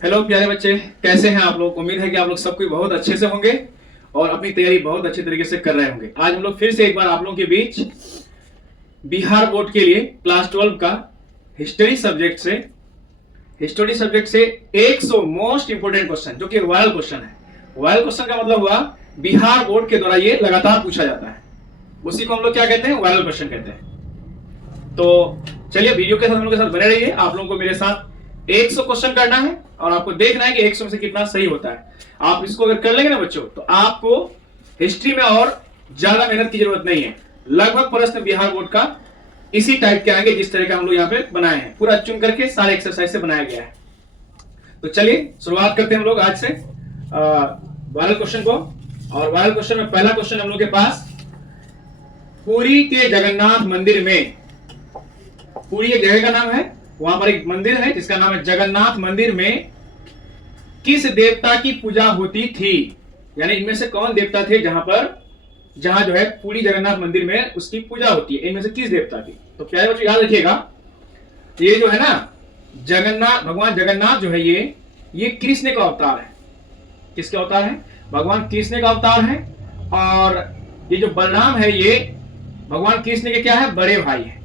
Hello प्यारे बच्चे, कैसे हैं आप लोग। उम्मीद है कि आप लोग सब कोई बहुत अच्छे से होंगे और अपनी तैयारी बहुत अच्छे तरीके से कर रहे होंगे। आज हम लोग फिर से एक बार आप लोगों के बीच बिहार बोर्ड के लिए क्लास 12 का हिस्ट्री सब्जेक्ट से 100 मोस्ट इंपोर्टेंट क्वेश्चन, जो कि वायरल क्वेश्चन है। वायरल क्वेश्चन का मतलब हुआ बिहार बोर्ड के द्वारा ये लगातार पूछा जाता है, उसी को हम लोग क्या कहते हैं, वायरल क्वेश्चन कहते हैं। तो चलिए वीडियो के साथ हम लोग के साथ बने रहिए। आप लोगों को मेरे साथ 100 क्वेश्चन करना है और आपको देखना है कि 100 में से कितना सही होता है। आप इसको अगर कर लेंगे ना बच्चों, तो आपको हिस्ट्री में और ज्यादा मेहनत की जरूरत नहीं है। लगभग प्रश्न बिहार बोर्ड का इसी टाइप के आएंगे जिस तरह का हम लोग यहाँ पे बनाए हैं, पूरा चुन करके सारे एक्सरसाइज से बनाया गया है। तो चलिए शुरुआत करते हैं हम लोग आज से वायरल क्वेश्चन को। और वायरल क्वेश्चन में पहला क्वेश्चन हम लोग के पास, पुरी के जगन्नाथ मंदिर में, पुरी एक जगह का नाम है, वहां पर एक मंदिर है जिसका नाम है जगन्नाथ मंदिर में किस देवता की पूजा होती थी। यानी इनमें से कौन देवता थे जहां जो है पुरी जगन्नाथ मंदिर में उसकी पूजा होती है, इनमें से किस देवता की। तो प्यारे बच्चों याद रखिएगा, ये जो है ना जगन्नाथ, भगवान जगन्नाथ जो है ये कृष्ण का अवतार है। किसके अवतार है? भगवान कृष्ण का अवतार है। और ये जो बलराम है ये भगवान कृष्ण के क्या है, बड़े भाई है।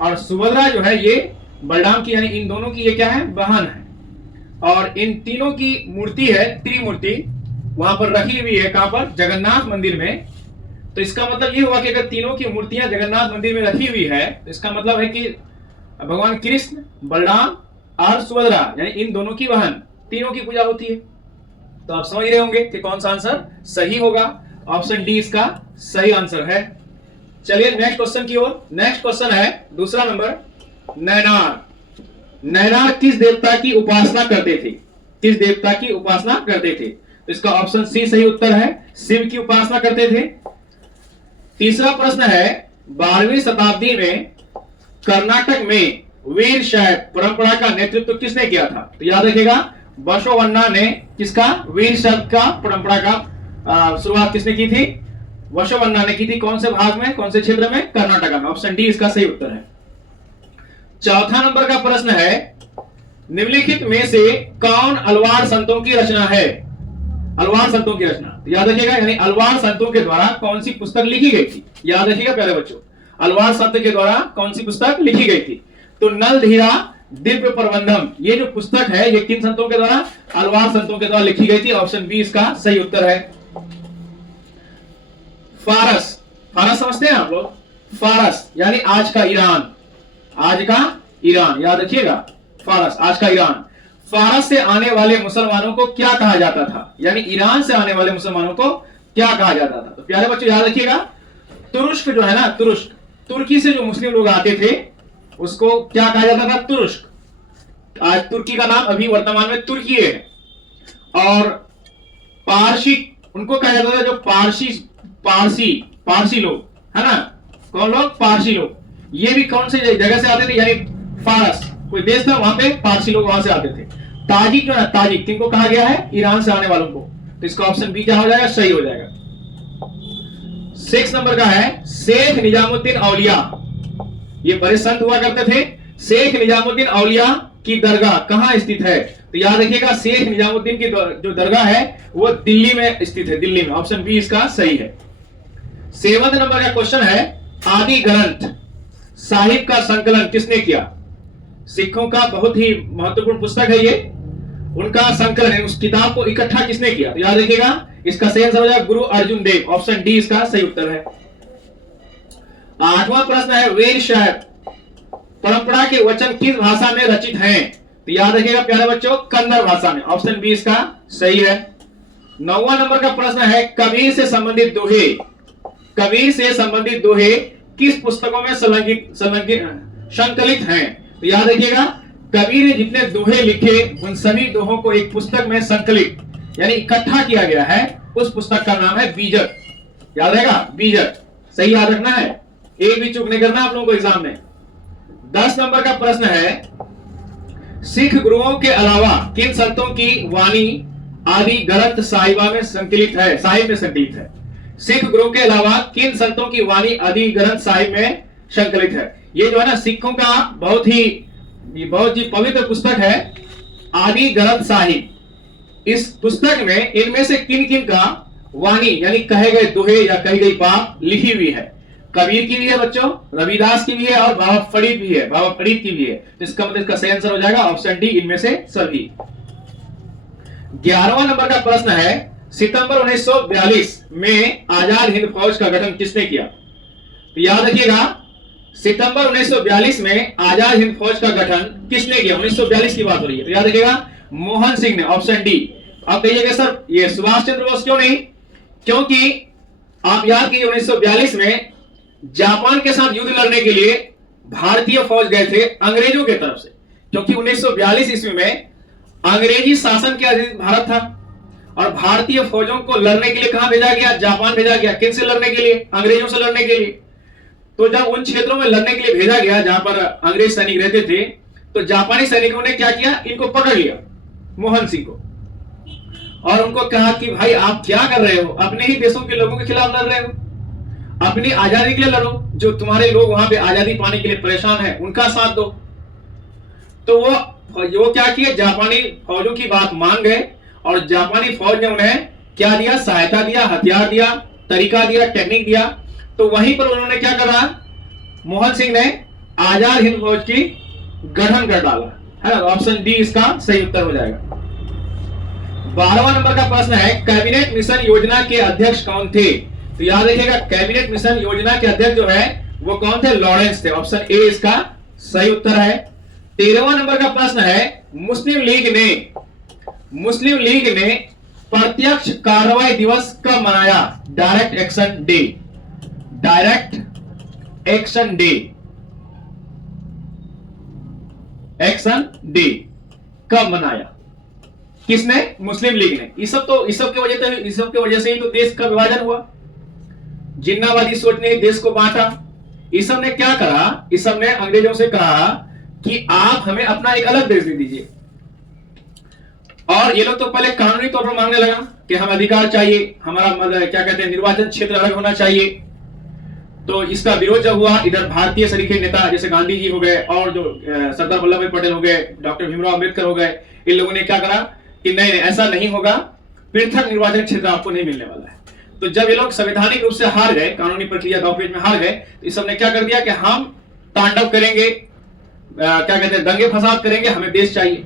और सुभद्रा जो है ये बलराम की, यानी इन दोनों की ये क्या है, बहन है। और इन तीनों की मूर्ति है, त्रिमूर्ति, वहां पर रखी हुई है। कहां पर? जगन्नाथ मंदिर में। तो इसका मतलब ये हुआ कि अगर तीनों की मूर्तियां जगन्नाथ मंदिर में रखी हुई है तो इसका मतलब है कि भगवान कृष्ण, बलराम और सुभद्रा, यानी इन दोनों की बहन, तीनों की पूजा होती है। तो आप समझ रहे होंगे कि कौन सा आंसर सही होगा। ऑप्शन डी इसका सही आंसर है। चलिए नेक्स्ट क्वेश्चन की ओर। नेक्स्ट क्वेश्चन है दूसरा नंबर, नैनार। नैनार किस देवता की उपासना करते थे? किस देवता की उपासना करते थे? तो इसका ऑप्शन सी सही उत्तर है, शिव की उपासना करते थे। तीसरा प्रश्न है, 12वीं शताब्दी में कर्नाटक में वीर शैव परंपरा का नेतृत्व किसने किया था? तो याद रखिएगा, बसवन्ना ने किसका, वीर शैव का परंपरा का शुरुआत किसने की थी? बसवन्ना ने की थी। कौन से भाग में, कौन से क्षेत्र में? कर्नाटक में। ऑप्शन डी इसका सही उत्तर है। चौथा नंबर का प्रश्न है, निम्नलिखित में से कौन अलवार संतों की रचना है? अलवार संतों की रचना, तो याद रखिएगा, यानी अलवार संतों के द्वारा कौन सी पुस्तक लिखी गई थी? याद रखिएगा प्यारे बच्चों, अलवार संत के द्वारा कौन सी पुस्तक लिखी गई थी? तो नल धीरा दिव्य प्रबंधम, ये जो पुस्तक है ये किन संतों के द्वारा? अलवार संतों के द्वारा लिखी गई थी। ऑप्शन बी इसका सही उत्तर है। फारस, फारस समझते हैं आप लोग? फारस यानी आज का ईरान, आज का ईरान, याद रखिएगा, फारस आज का ईरान। फारस से आने वाले मुसलमानों को क्या कहा जाता था? यानी ईरान से आने वाले मुसलमानों को क्या कहा जाता था? तो प्यारे बच्चों याद रखिएगा, तुरुष्क जो है ना, तुरुष्क, तुर्की से जो मुस्लिम लोग आते थे उसको क्या कहा जाता था? तुरुष्क। आज तुर्की का नाम अभी वर्तमान में तुर्की है। और पारसी उनको कहा जाता था, जो पारसी लोग है ना, कौन लोग? पारसी लोग। ये भी कौन से जगह से आते थे? यानी फारस कोई देश था, वहां पे पारसी लोग वहां से आते थे। ताजिक जो है, ताजिक किनको कहा गया है? ईरान से आने वालों को। तो इसका ऑप्शन बी क्या हो जाएगा? सही हो जाएगा। 6 नंबर का है, शेख निजामुद्दीन औलिया, ये बड़े संत हुआ करते थे। शेख निजामुद्दीन औलिया की दरगाह कहां स्थित है? तो याद रखिएगा, शेख निजामुद्दीन की जो दरगाह है वो दिल्ली में स्थित है, दिल्ली में। ऑप्शन बी इसका सही है। 7 नंबर का क्वेश्चन है, आदि ग्रंथ साहिब का संकलन किसने किया? सिखों का बहुत ही महत्वपूर्ण पुस्तक है ये, उनका संकलन है, उस किताब को इकट्ठा किसने किया? तो याद रखिएगा, इसका सही आंसर हो जाएगा गुरु अर्जुन देव। ऑप्शन डी इसका सही उत्तर है। 8वां प्रश्न है, वीर शैव परंपरा के वचन किस भाषा में रचित हैं? तो याद रखिएगा प्यारे बच्चों, कन्नड़ भाषा में। ऑप्शन बी इसका सही है। 9वां नंबर का प्रश्न है, कबीर से संबंधित दोहे, कबीर से संबंधित दोहे किस पुस्तकों में संकलित हैं? तो याद रखिएगा, कबीर ने जितने दोहे लिखे उन सभी दोहों को एक पुस्तक में संकलित यानी इकट्ठा किया गया है। उस पुस्तक का नाम है बीजक। याद रहेगा, बीजक। सही याद रखना है, एक भी चूक नहीं करना आप लोगों को एग्जाम में। 10 नंबर का प्रश्न है, सिख गुरुओं के अलावा किन संतों की वाणी आदि ग्रंथ साहिबा में संकलित है? साहिब में संकलित है। सिख गुरु के अलावा किन संतों की वाणी आदि ग्रंथ साहिब में संकलित है? ये जो है ना सिखों का बहुत ही पवित्र पुस्तक है। आदि ग्रंथ साहिब, इस पुस्तक में इनमें से किन किन का वाणी यानी कहे गए दोहे या कही गई बात लिखी हुई है? कबीर की भी है बच्चों, रविदास की भी है और बाबा फरीद भी है, बाबा फरीद की भी है। तो इसका मतलब इसका सही आंसर हो जाएगा ऑप्शन डी, इनमें से सभी। 11वां नंबर का प्रश्न है, सितंबर 1942 में आजाद हिंद फौज का गठन किसने किया? तो याद रखिएगा, सितंबर 1942 में आजाद हिंद फौज का गठन किसने किया? 1942 की बात हो रही है, तो याद रखिएगा मोहन सिंह ने, ऑप्शन डी। आप कहिएगा सर ये सुभाष चंद्र बोस क्यों नहीं? क्योंकि आप याद कीजिए 1942 में जापान के साथ युद्ध लड़ने के लिए भारतीय फौज गए थे अंग्रेजों के तरफ से, क्योंकि 1942 ईस्वी में अंग्रेजी शासन के अधीन भारत था और भारतीय फौजों को लड़ने के लिए कहां भेजा गया? जापान भेजा गया। किनसे लड़ने के लिए? अंग्रेजों से लड़ने के लिए। तो जब उन क्षेत्रों में लड़ने के लिए भेजा गया जहां पर अंग्रेज सैनिक रहते थे, तो जापानी सैनिकों ने क्या किया? इनको पकड़ लिया, मोहन सिंह को, और उनको कहा कि भाई आप क्या कर रहे हो? अपने ही देशों के लोगों के खिलाफ लड़ रहे हो, अपनी आजादी के लिए लड़ो। जो तुम्हारे लोग वहां पे आजादी पाने के लिए परेशान है उनका साथ दो। तो वो क्या किए? जापानी फौजों की बात मान गए और जापानी फौज ने उन्हें क्या दिया? सहायता दिया, हथियार दिया, तरीका दिया, टेक्निक दिया। तो वहीं पर उन्होंने क्या करा? मोहन सिंह ने आजाद हिंद फौज की गठन कर डाला है। ऑप्शन डी इसका सही उत्तर हो जाएगा। 12वां नंबर का प्रश्न है, कैबिनेट मिशन योजना के अध्यक्ष कौन थे? तो याद रखिएगा कैबिनेट मिशन योजना के अध्यक्ष जो है वो कौन थे? लॉरेंस थे। ऑप्शन ए इसका सही उत्तर है। 13वां नंबर का प्रश्न है, मुस्लिम लीग ने प्रत्यक्ष कार्रवाई दिवस कब मनाया? Direct action day, direct action day, action day कब मनाया? किसने? मुस्लिम लीग ने। इस सब की वजह से ही तो देश का विभाजन हुआ। जिन्नावादी सोच ने देश को बांटा। इस सब ने क्या करा? इस सब ने अंग्रेजों से कहा कि आप हमें अपना एक अलग देश दे दीजिए, और ये लोग तो पहले कानूनी तौर पर मांगने लगा कि हम अधिकार चाहिए, हमारा क्या कहते हैं निर्वाचन क्षेत्र अलग होना चाहिए। तो इसका विरोध जब हुआ, इधर भारतीय सरीखे नेता जैसे गांधी जी हो गए और जो सरदार वल्लभ भाई पटेल हो गए, डॉक्टर भीमराव अंबेडकर हो गए, इन लोगों ने क्या करा कि नहीं ऐसा नहीं होगा, पृथक निर्वाचन क्षेत्र आपको नहीं मिलने वाला है। तो जब ये लोग संवैधानिक रूप से हार गए, कानूनी प्रक्रिया दांवपेच में हार गए, तो इस सब ने क्या कर दिया कि हम तांडव करेंगे, क्या कहते हैं दंगे फसाद करेंगे, हमें देश चाहिए।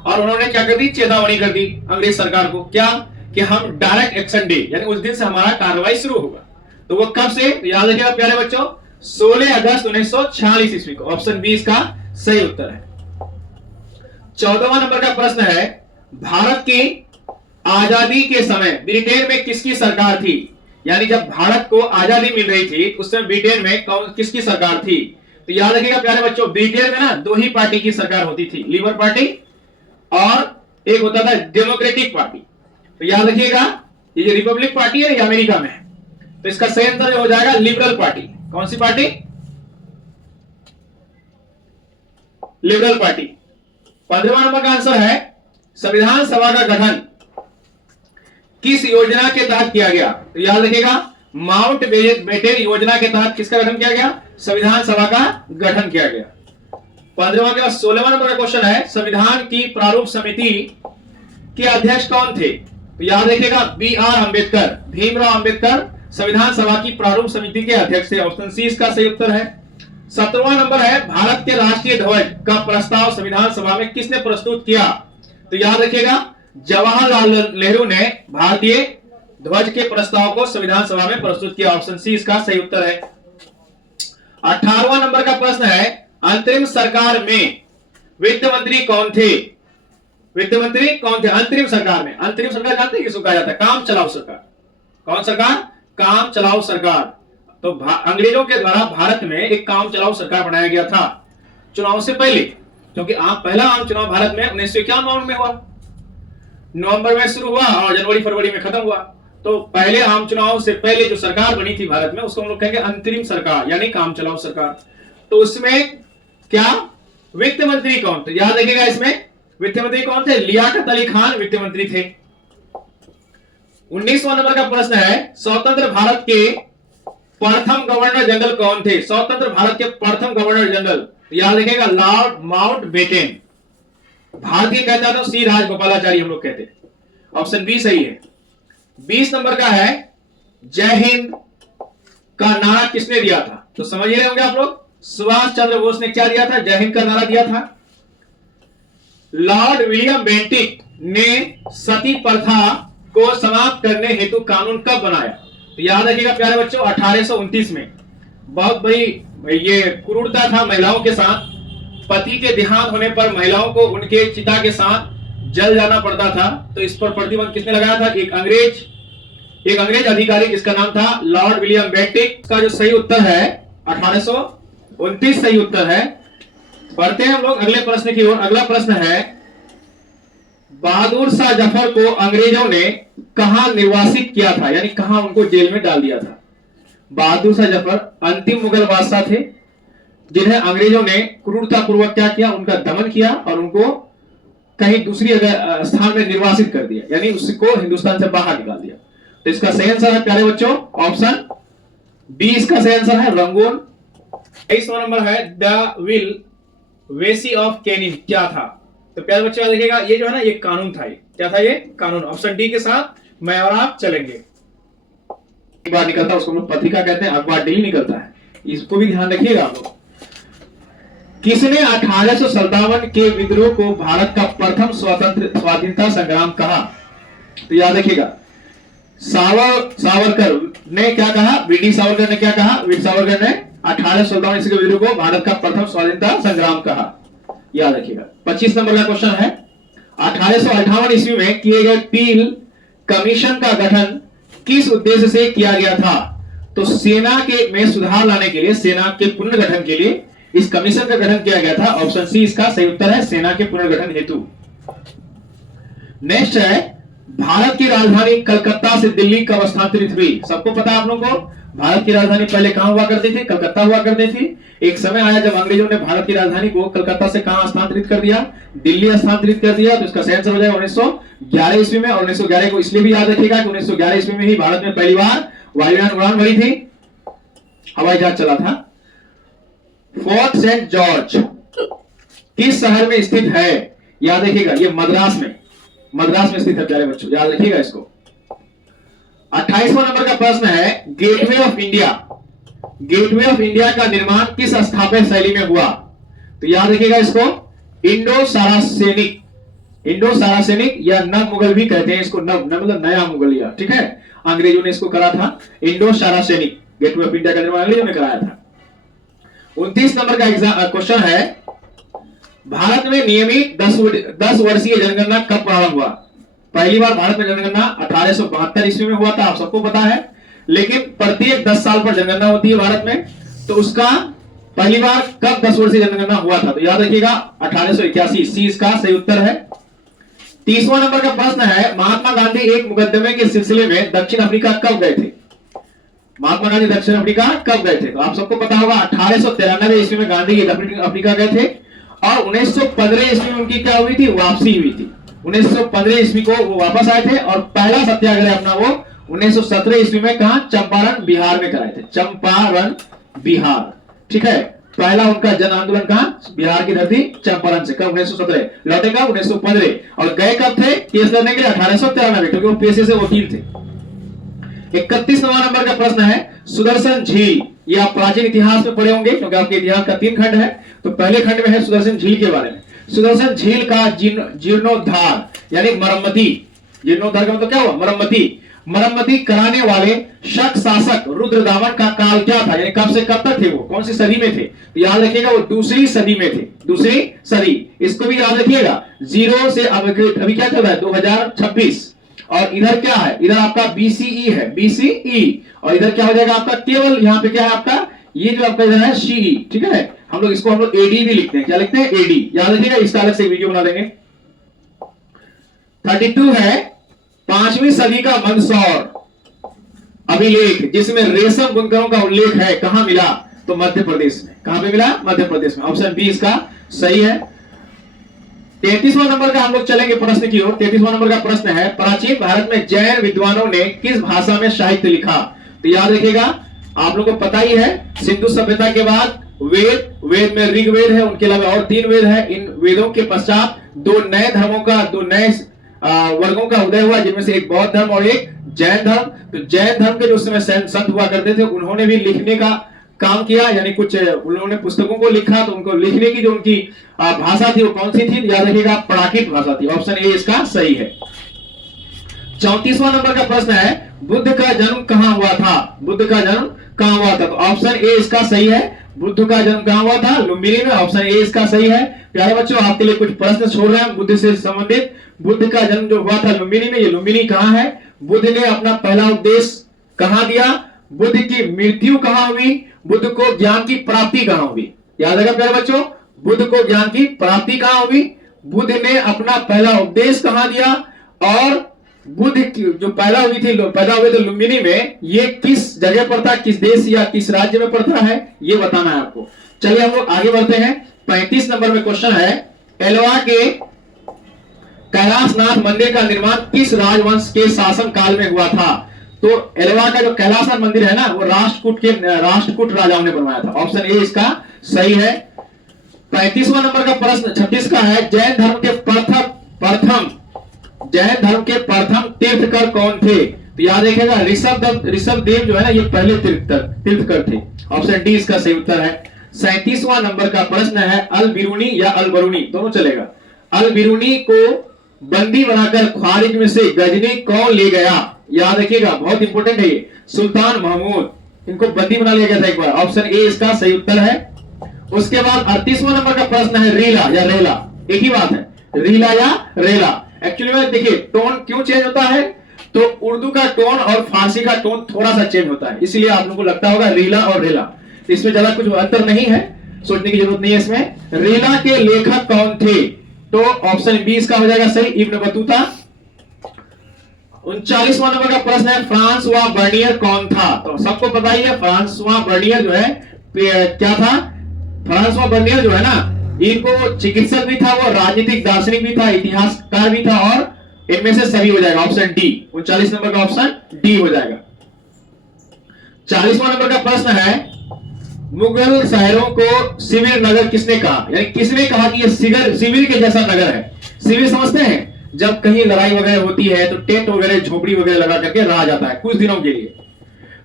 और उन्होंने क्या कर दी? चेतावनी कर दी अंग्रेज सरकार को, क्या कि हम डायरेक्ट एक्शन डे यानी उस दिन से हमारा कार्रवाई शुरू होगा। तो वो कब से? याद रखिएगा प्यारे बच्चों, 16 अगस्त 1946 ईस्वी को। ऑप्शन बी इसका सही उत्तर है। 14वां नंबर का प्रश्न है, भारत की आजादी के समय ब्रिटेन में किसकी सरकार थी? यानी जब भारत को आजादी मिल रही थी उस समय ब्रिटेन में किसकी सरकार थी? तो याद रखिएगा प्यारे बच्चों, ब्रिटेन में ना दो ही पार्टी की सरकार होती थी, लिबर पार्टी और एक होता था डेमोक्रेटिक पार्टी। तो याद रखिएगा ये जो रिपब्लिक पार्टी है ये अमेरिका में है, तो इसका सही आंसर हो जाएगा लिबरल पार्टी। कौन सी पार्टी? Liberal party. 15वां नंबर का आंसर है, संविधान सभा का गठन किस योजना के तहत किया गया? तो याद रखिएगा माउंट बेटन योजना के तहत किसका गठन किया गया? संविधान सभा का गठन किया गया। 15वां के बाद 16वां नंबर का क्वेश्चन है, संविधान की प्रारूप समिति के अध्यक्ष कौन थे? तो याद रखिएगा बी आर अम्बेडकर, भीमराव अम्बेडकर संविधान सभा की प्रारूप समिति के अध्यक्ष थे। ऑप्शन सी इसका सही उत्तर है। 17वां नंबर है, भारत के राष्ट्रीय ध्वज का प्रस्ताव संविधान सभा में किसने प्रस्तुत किया? तो याद रखिएगा जवाहरलाल नेहरू ने भारतीय ध्वज के प्रस्ताव को संविधान सभा में प्रस्तुत किया। ऑप्शन सी इसका सही उत्तर है। 18वां नंबर का प्रश्न है, अंतरिम सरकार में वित्त मंत्री कौन थे? वित्त मंत्री कौन थे अंतरिम सरकार में? अंतरिम सरकार जानते हैं किसको कहा जाता है? काम चलाओ सरकार। कौन सरकार? काम चलाओ सरकार। तो अंग्रेजों के द्वारा भारत में एक काम चलाओ सरकार बनाया गया था चुनाव से पहले, क्योंकि पहला आम चुनाव भारत में 1951 में हुआ, नवंबर में शुरू हुआ और जनवरी फरवरी में खत्म हुआ। तो पहले आम चुनाव से पहले जो सरकार बनी थी भारत में उसको हम लोग कहेंगे अंतरिम सरकार यानी काम चलाओ सरकार। तो उसमें क्या वित्त मंत्री कौन थे? याद रखिएगा इसमें वित्त मंत्री कौन थे? लियाकत अली खान वित्त मंत्री थे। 19वां नंबर का प्रश्न है, स्वतंत्र भारत के प्रथम गवर्नर जनरल कौन थे? स्वतंत्र भारत के प्रथम गवर्नर जनरल याद रखिएगा लॉर्ड माउंटबेटन। भारतीय कहता तो सी राजगोपालाचारी हम लोग कहते। ऑप्शन बी सही है। 20 नंबर का है, जय हिंद का नारा किसने दिया था? तो समझ रहे होंगे आप लोग, सुभाष चंद्र बोस ने क्या दिया था? जय हिंद का नारा दिया था। लॉर्ड विलियम बेंटिक ने सती प्रथा को समाप्त करने हेतु कानून कब बनाया? तो याद रखिएगा प्यारे बच्चों, 1829 में। बहुत बड़ी ये क्रूरता था महिलाओं के साथ। पति के देहांत होने पर महिलाओं को उनके चिता के साथ जल जाना पड़ता था। तो इस पर प्रतिबंध किसने लगाया था? एक अंग्रेज अधिकारी जिसका नाम था लॉर्ड विलियम बेंटिक। का जो सही उत्तर है 1829 सही उत्तर है। बढ़ते हैं हम लोग अगले प्रश्न की ओर। अगला प्रश्न है, बहादुर शाह जफर को अंग्रेजों ने कहां निर्वासित किया था, यानी कहां उनको जेल में डाल दिया था? बहादुर शाह जफर अंतिम मुगल बादशाह थे जिन्हें अंग्रेजों ने क्रूरतापूर्वक क्या किया? उनका दमन किया और उनको कहीं दूसरी स्थान में निर्वासित कर दिया, यानी उसको हिंदुस्तान से बाहर निकाल दिया। तो इसका सही आंसर है प्यारे बच्चों ऑप्शन बी, इसका सही आंसर है रंगून। 23वां नंबर है, द विल वेसी ऑफ कैनिंग क्या था? तो प्यारे बच्चों याद रखिएगा, ये जो है ना ये कानून था। ये क्या था? ये कानून। ऑप्शन डी के साथ मैं और आप चलेंगे। एक बार निकलता है उसको हम लोग पत्रिका कहते हैं, अखबार डेली निकलता है, इसको भी ध्यान रखिएगा आप लोग। किसने 1857 के विद्रोह को भारत का प्रथम स्वाधीनता संग्राम कहा? तो याद रखिएगा, सावरकर ने क्या कहा? वीडी सावरकर ने क्या कहा? वीर सावरकर ने 1857 ईस्वी के विद्रोह को भारत का प्रथम स्वाधीनता संग्राम कहा। याद रखिएगा। 25 नंबर का क्वेश्चन है, 1858 ईस्वी में किए गए पील कमीशन का गठन किस उद्देश्य से किया गया था? तो सेना के में सुधार लाने के लिए, सेना के पुनर्गठन के लिए इस कमीशन का गठन किया गया था। ऑप्शन सी इसका सही उत्तर है, सेना के पुनर्गठन हेतु। नेक्स्ट है, भारत की राजधानी कलकत्ता से दिल्ली कब स्थानांतरित हुई? सबको पता है आप लोगों को, भारत की राजधानी पहले कहां हुआ करती थी? कलकत्ता हुआ करती थी। एक समय आया जब अंग्रेजों ने भारत की राजधानी को कलकत्ता से कहां स्थानांतरित कर दिया? दिल्ली स्थानांतरित कर दिया। तो इसका सही आंसर हो जाएगा 1911 ईस्वी में। और 1911 को इसलिए भी याद रखिएगा कि 1911 ईस्वी में ही भारत में पहली बार वायुयान उड़ान भरी थी, हवाई जहाज चला था। फोर्ट सेंट जॉर्ज किस शहर में स्थित है? याद रखिएगा, ये मद्रास में स्थित है प्यारे बच्चों, याद रखिएगा इसको। 28वां नंबर का प्रश्न है, गेटवे ऑफ इंडिया का निर्माण किस स्थापत्य शैली में हुआ? तो याद रखिएगा इसको, इंडो सारासेनिक या नव मुगल भी कहते हैं इसको। नव मतलब नया मुगलिया, ठीक है। अंग्रेजों ने इसको करा था इंडो सारासेनिक। गेटवे ऑफ इंडिया का निर्माण अंग्रेजों ने कराया था। 29 नंबर का क्वेश्चन है, भारत में नियमित 10 वर्षीय जनगणना कब प्रारंभ हुआ? पहली बार भारत में जनगणना 1872 ईस्वी में हुआ था, आप सबको पता है। लेकिन प्रत्येक 10 साल पर जनगणना होती है भारत में, तो उसका पहली बार कब 10 वर्षीय जनगणना हुआ था? तो याद रखिएगा 1881, सी इसका सही उत्तर है। 30वां नंबर का प्रश्न है, महात्मा गांधी एक मुकदमे के सिलसिले में दक्षिण अफ्रीका कब गए थे? महात्मा गांधी दक्षिण अफ्रीका कब गए थे? तो आप सबको पता होगा 1893 ईस्वी में गांधी दक्षिण अफ्रीका गए थे और 1915 ईस्वी में उनकी क्या हुई थी? वापसी हुई थी। 1915 ईस्वी को वो वापस आए थे और पहला सत्याग्रह अपना वो 1917 ईस्वी में कहा? चंपारण बिहार में कराए थे। चंपारण बिहार, ठीक है। पहला उनका जन आंदोलन कहा? बिहार की धरती चंपारण से। कब? 1917। लौटे कब? 1915। और गए कब थे केस लड़ने के लिए? 1893, क्योंकि वो पेशे से वकील थे। 31वां नंबर का प्रश्न है, सुदर्शन झील, ये आप प्राचीन इतिहास में पढ़े होंगे क्योंकि आपके इतिहास का 3 खंड है। तो पहले खंड में है सुदर्शन झील के बारे में। सुदर्शन झील का जीर्णोद्धार यानी मरम्मती, जीर्णोद्धार का मतलब क्या हुआ? मरम्मती कराने वाले शक शासक रुद्रदामन का काल क्या था? यानी कब से कब तक थे वो? कौन सी सदी में थे? तो याद रखिएगा वो दूसरी सदी में थे। दूसरी सदी, इसको भी याद रखिएगा। 0 से अभी क्या चल रहा है? 2026। और इधर क्या है? इधर आपका BCE है, BCE। और इधर क्या हो जाएगा आपका? केवल यहाँ पे क्या है आपका? ये जो आपका इधर है CE, ठीक है। हम लोग इसको AD भी लिखते हैं। क्या लिखते हैं? AD। याद रखिएगा, इसका अलग से वीडियो बना देंगे। 32 है, 5वीं सदी का मंदसौर अभिलेख जिसमें रेशम बुनकरों का उल्लेख है, कहां मिला? तो मध्य प्रदेश में। कहां पे मिला? मध्य प्रदेश में। ऑप्शन बी इसका सही है। 33वां नंबर का हम लोग चलेंगे प्रश्न की ओर। 33वां नंबर का प्रश्न है, प्राचीन भारत में जैन विद्वानों ने किस भाषा में साहित्य लिखा? तो याद रखिएगा, आप लोगों को पता ही है, सिंधु सभ्यता के बाद वेद, वेद में ऋग्वेद है, उनके अलावा और 3 वेद है। इन वेदों के पश्चात 2 नए धर्मों का, 2 नए वर्गों का उदय हुआ, जिनमें से एक बौद्ध धर्म और एक जैन धर्म। तो जैन धर्म के जो उस समय संत हुआ करते थे, उन्होंने भी लिखने का काम किया, यानी कुछ उन्होंने पुस्तकों को लिखा। तो उनको लिखने की जो उनकी भाषा थी वो कौन सी थी? याद रखिएगा, प्राकृत भाषा थी। ऑप्शन ए इसका सही है। 34वां नंबर का प्रश्न है, बुद्ध का जन्म कहां हुआ था? बुद्ध का जन्म कहां हुआ था? तो ऑप्शन ए इसका सही है। बुद्ध का जन्म कहां हुआ था? लुम्बिनी में। ऑप्शन ए इसका सही है। प्यारे बच्चों, आपके लिए कुछ प्रश्न छोड़ रहे हैं बुद्ध से संबंधित। बुद्ध का जन्म जो हुआ था लुम्बिनी में, ये लुम्बिनी कहां है? बुद्ध ने अपना पहला उपदेश कहां दिया? बुद्ध की मृत्यु कहां हुई? बुद्ध को ज्ञान की प्राप्ति कहां हुई? याद रखा प्यारे बच्चों, बुद्ध को ज्ञान की प्राप्ति कहां हुई? बुद्ध ने अपना पहला उपदेश कहां दिया? और बुद्ध की जो पैदा हुए थे लुम्बिनी में, ये किस जगह पर था, किस देश या किस राज्य में पड़ता है, ये बताना है आपको। चलिए हम लोग आगे बढ़ते हैं। 35 नंबर में क्वेश्चन है, एल्वा के कैलाशनाथ मंदिर का निर्माण किस राजवंश के शासन काल में हुआ था? तो एल्वा का जो कैलाशनाथ मंदिर है ना, वो राष्ट्रकूट राजाओं ने बनवाया था। ऑप्शन ए इसका सही है। 35वां नंबर का प्रश्न 36 का है, जैन धर्म के प्रथम तीर्थकर कौन थे? तो याद रखिएगा, ऋषभ देव जो है ना, ये पहले तीर्थकर थे। ऑप्शन डी इसका सही उत्तर है। 37वां नंबर का प्रश्न है, अल बिरूनी या अल बरूनी दोनों चलेगा। अल बिरूनी को बंदी बनाकर ख्वारिज में से गजनी कौन ले गया? याद रखिएगा, बहुत इंपोर्टेंट है ये। सुल्तान महमूद, इनको बंदी बना लिया गया था एक बार। ऑप्शन ए इसका सही उत्तर है। उसके बाद 38वां नंबर का प्रश्न है, रीला या रेला, एक ही बात है, रीला या रेला। एक्चुअली में देखिए, टोन क्यों चेंज होता है? तो उर्दू का टोन और फारसी का टोन थोड़ा सा चेंज होता है, इसलिए आप लोगों को लगता होगा रीला और रेला। इसमें ज्यादा कुछ अंतर नहीं है, सोचने की जरूरत नहीं है इसमें। रीला के लेखक कौन थे? तो ऑप्शन बी इसका हो जाएगा सही, इब्न बतूता। 39वां नंबर का प्रश्न है, फ्रांसवा बर्नियर कौन था? तो सबको पता ही है, फ्रांसवा बर्नियर जो है क्या था? फ्रांसवा बर्नियर जो है ना, इनको चिकित्सक भी था, वो राजनीतिक दार्शनिक भी था, इतिहासकार भी था, और इनमें से सही हो जाएगा ऑप्शन डी। 39 नंबर का ऑप्शन डी हो जाएगा। 40वां नंबर का प्रश्न है, मुगल शहरों को शिविर नगर किसने कहा? यानी किसने कहा कि ये शिविर के जैसा नगर है? शिविर समझते हैं, जब कहीं लड़ाई वगैरह होती है तो टेंट वगैरह, झोपड़ी वगैरह लगा करके रहा जाता है कुछ दिनों के लिए।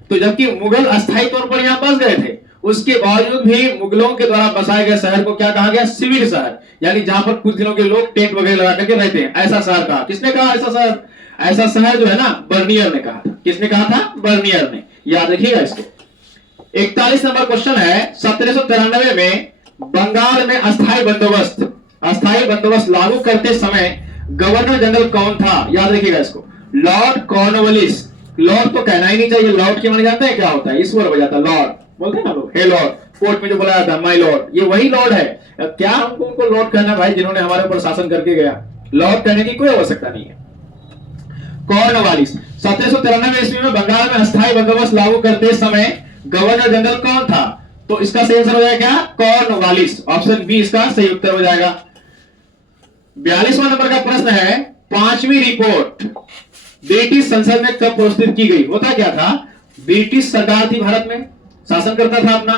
तो जबकि मुगल अस्थायी तौर पर यहां बस गए थे, उसके बावजूद भी मुगलों के द्वारा बसाए गए शहर को क्या कहा गया? शिविर शहर, यानी जहां पर कुछ दिनों के लोग टेंट वगैरह लगा करके रहते हैं, ऐसा शहर कहा। किसने कहा ऐसा शहर? ऐसा शहर जो है ना, बर्नियर ने कहा था। किसने कहा था? बर्नियर ने। याद रखिएगा इसको। 41 नंबर क्वेश्चन है, 1793 में बंगाल में अस्थायी बंदोबस्त लागू करते समय गवर्नर जनरल कौन था? याद रखिएगा इसको, लॉर्ड कॉर्नवालिस। लॉर्ड तो कहना ही नहीं चाहिए, लॉर्ड के माने जानते हैं क्या होता है? ईश्वर हो जाता है लॉर्ड, बोलते हैं ना लोग, हे लॉर्ड। कोर्ट में जो बोला जाता है माय लॉर्ड, ये वही लॉर्ड है। क्या हमको उनको लॉर्ड कहना भाई, जिन्होंने हमारे ऊपर शासन करके गया? लॉर्ड कहने की कोई आवश्यकता नहीं है। कॉर्नवालिस 1793 ईस्वी में बंगाल में अस्थायी बंदोबस्त लागू करते समय गवर्नर जनरल कौन था? तो इसका सही आंसर हो जाएगा क्या? कॉर्नवालिस। ऑप्शन बी इसका सही उत्तर हो जाएगा। 42वां नंबर का प्रश्न है, 5वीं रिपोर्ट ब्रिटिश संसद में कब प्रस्तुत की गई? होता क्या था, ब्रिटिश सरकार थी भारत में, शासन करता था अपना,